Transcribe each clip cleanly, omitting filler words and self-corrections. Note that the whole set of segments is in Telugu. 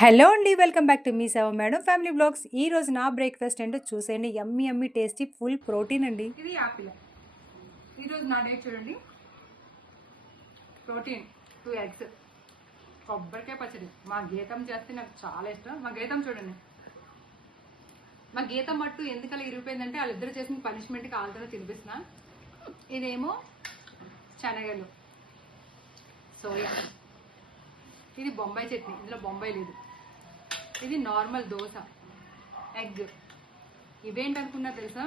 హలో అండి. వెల్కమ్ బ్యాక్ టు మీ సేవ మేడం ఫ్యామిలీ బ్లాగ్స్. ఈరోజు నా బ్రేక్‌ఫాస్ట్ ఏంటో చూసేయండి. యమ్మీ యమ్మీ టేస్టీ ఫుల్ ప్రోటీన్ అండి. ఇది యాపిల్. ఈరోజు నా డేట్ చూడండి. ప్రోటీన్ 2 ఎగ్స్, కొబ్బరికాయ పచ్చడి. మా గీతం చేస్తే నాకు చాలా ఇష్టం. మా గీతం చూడండి. మా గీతం మట్టు ఎందుకలా ఇరిగిపోయిందంటే వాళ్ళిద్దరు చేసిన పనిష్మెంట్కి వాళ్ళతోనే తినిపిస్తున్నా. ఇదేమో శనగలు, సోయా. ఇది బొంబాయి చట్నీ, ఇందులో బొంబాయి లేదు. ఇది నార్మల్ దోశ, ఎగ్. ఇవేంటి అనుకున్నా తెలుసా?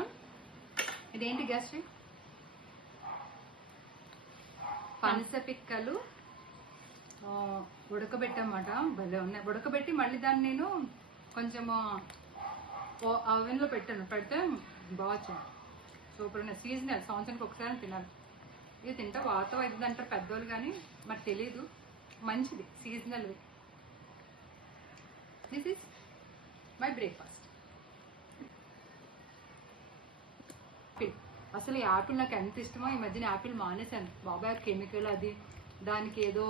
ఇదేంటి గ్యాస్ట్రిక్? పనస పిక్కలు ఉడకబెట్టమాట. భలే ఉన్నాయి. ఉడకబెట్టి మళ్ళీ దాన్ని నేను కొంచెం ఓవెన్లో పెడితే బాగా సూపర్ ఉన్నాయి. సీజనల్, సంవత్సరానికి ఒకసారి తినాలి. ఇది తింటే వాతం అవుతుంది అంటారు పెద్దోళ్ళు, కానీ మరి తెలీదు. మంచిది, సీజనల్ది. This is my breakfast. అసలు ఈ యాపిల్ నాకు ఎంత ఇష్టమో. ఈ మధ్యన యాపిల్ మానేశాను. బాబాయ్ కెమికల్ అది, దానికి ఏదో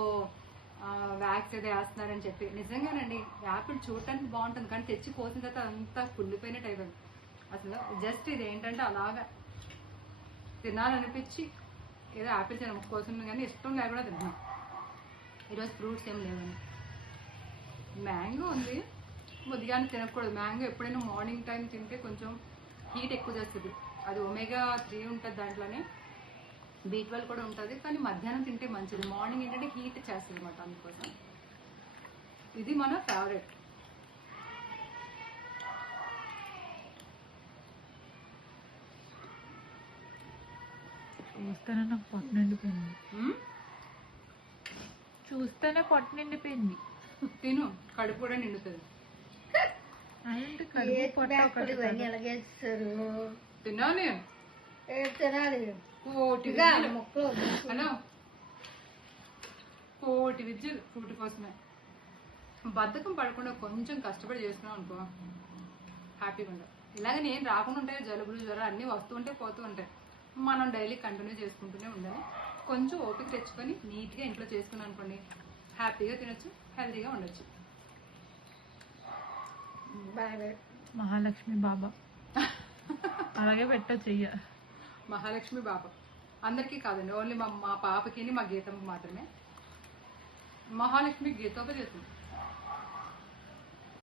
వ్యాక్స్ ఏదో వేస్తున్నారని చెప్పి. నిజంగానండి, యాపిల్ చూడటానికి బాగుంటుంది, కానీ తెచ్చి కోసిన తర్వాత అంతా కుళ్ళిపోయినట్టు అయిపోయింది. అసలు జస్ట్ ఇది ఏంటంటే అలాగా తినాలనిపించి ఏదో యాపిల్ తిన కోసిన, కానీ ఇష్టం లేకుండా తిన్నాను. ఈరోజు ఫ్రూట్స్ ఏం లేవండి. మ్యాంగో ఉంది. ఉదయాన్నే తినకూడదు మ్యాంగో. ఎప్పుడైనా మార్నింగ్ టైం తింటే కొంచెం హీట్ ఎక్కువ చేస్తుంది. అది ఒమేగా 3 ఉంటుంది, దాంట్లోనే B12 కూడా ఉంటుంది. కానీ మధ్యాహ్నం తింటే మంచిది. మార్నింగ్ ఏంటంటే హీట్ చేస్తుంది అన్నమాట. అందుకోసం ఇది మన ఫేవరెట్. చూస్తేనే నాకు పొట్ట నిండిపోయింది. చూస్తేనే పొట్ట నిండిపోయింది. తిను, కడుపు కూడా నిండుతుంది. తినాలి. హలో, కోటి విద్యలు ఫ్రూట్ కోసమే. బద్ధకం పడకుండా కొంచెం కష్టపడి చేస్తున్నాం అనుకో, హ్యాపీగా ఉండదు. ఇలాగే నేను రాకుండా ఉంటాయి, జలుబులు జ్వరం అన్నీ వస్తూ ఉంటాయి, పోతూ ఉంటాయి. మనం డైలీ కంటిన్యూ చేసుకుంటూనే ఉండాలి. కొంచెం ఓపిక తెచ్చుకొని నీట్గా ఇంట్లో చేసుకున్నాం అనుకోండి, హ్యాపీగా తినొచ్చు, హెల్తీగా ఉండొచ్చు. మహాలక్ష్మి బాబా అలాగే పెట్టచ్చు. మహాలక్ష్మి బాబా అందరికీ కాదండి, ఓన్లీ మా పాపకి మా గీతమ్మకి మాత్రమే. మహాలక్ష్మి గీతతో చేస్తుంది.